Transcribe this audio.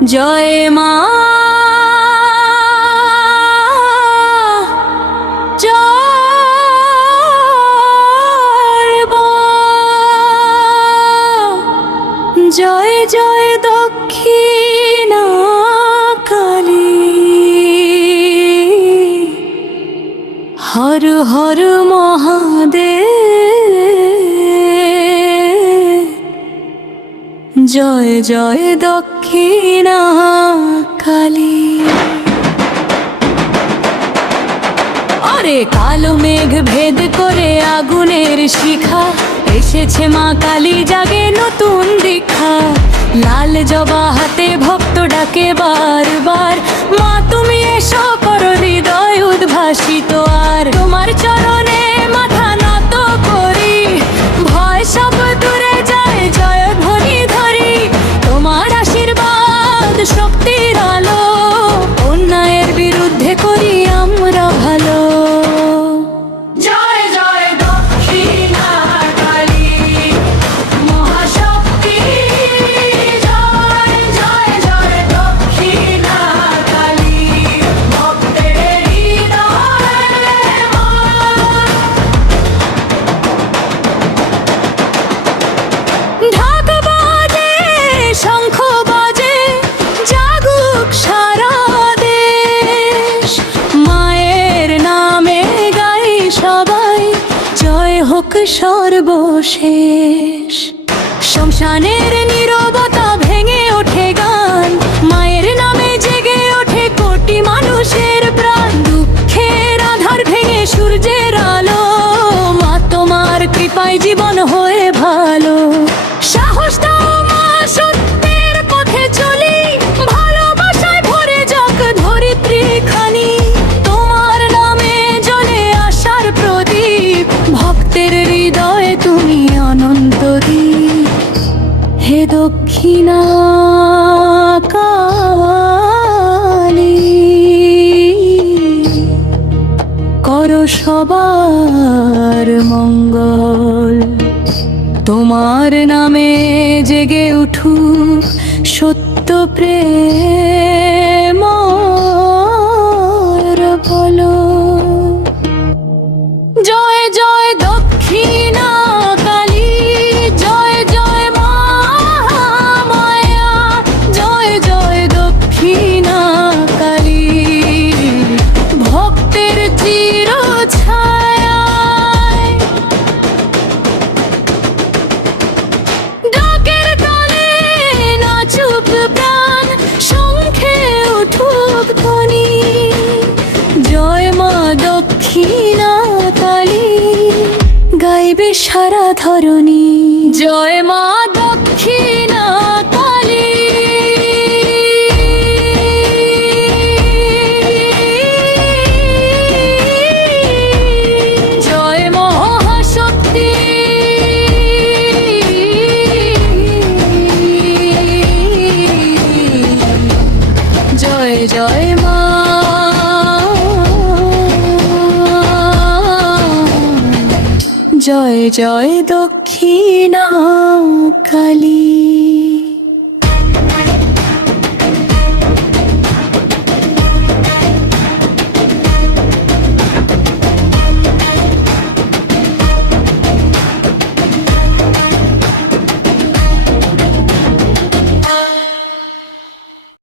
জয় মা, জয় জয় দক্ষিণা কালী, হর হর মহাদেব, জয় জয় দক্ষিণা কালী। আরে কালো মেঘ ভেদ করে আগুনের শিখা, এসেছে মা কালী জাগে নতুন দীক্ষা। লাল জবা হাতে ভক্ত ডাকে বারবার, মা তুমি এসো করো হৃদয় উদ্ভাসিত। আর তোমার চরণে মাথা নত করি, ভয় সব দূরে যায় জয় ধ্বনি ধরি। তোমার আশীর্বাদ শক্তির আলো, অন্যায়ের বিরুদ্ধে করি আমরা ভালো। সর্বশেষ শ্মশানের নীরবতা ভেঙে ওঠে গান, মায়ের নামে জেগে ওঠে কোটি মানুষের প্রাণ। দুঃখের আধার ভেঙে সূর্যের আলো, মা তোমার কৃপায় জীবন হয়ে ভালো। সাহস দাও মা, সত্যের পথে চলি, ভালোবাসায় ভরে যাক ধরিত্রী খানি। তোমার নামে জ্বলে আশার প্রদীপ, ভক্তের হৃদয়ে তুমি অনন্ত দ্বীপ। হে দক্ষিণা কালী, করো সবার মঙ্গল। তোমার নামে জেগে উঠুক সত্য প্রেম বলো। জয় জয় দক্ষিণা কালী, জয় জয় মহামায়া, জয় জয় দক্ষিণা কালী, ভক্তের চির ছায়ায়। ডাকের তালে নাচুক প্রাণ, শঙ্খে উঠুক ধ্বনি। জয় মা দক্ষিণা কালী, গাইবে সারা ধরণী। জয় মা দক্ষিণা কালী, জয় মহাশক্তি, জয় জয় মা, জয় জয় দক্ষিণা কালী।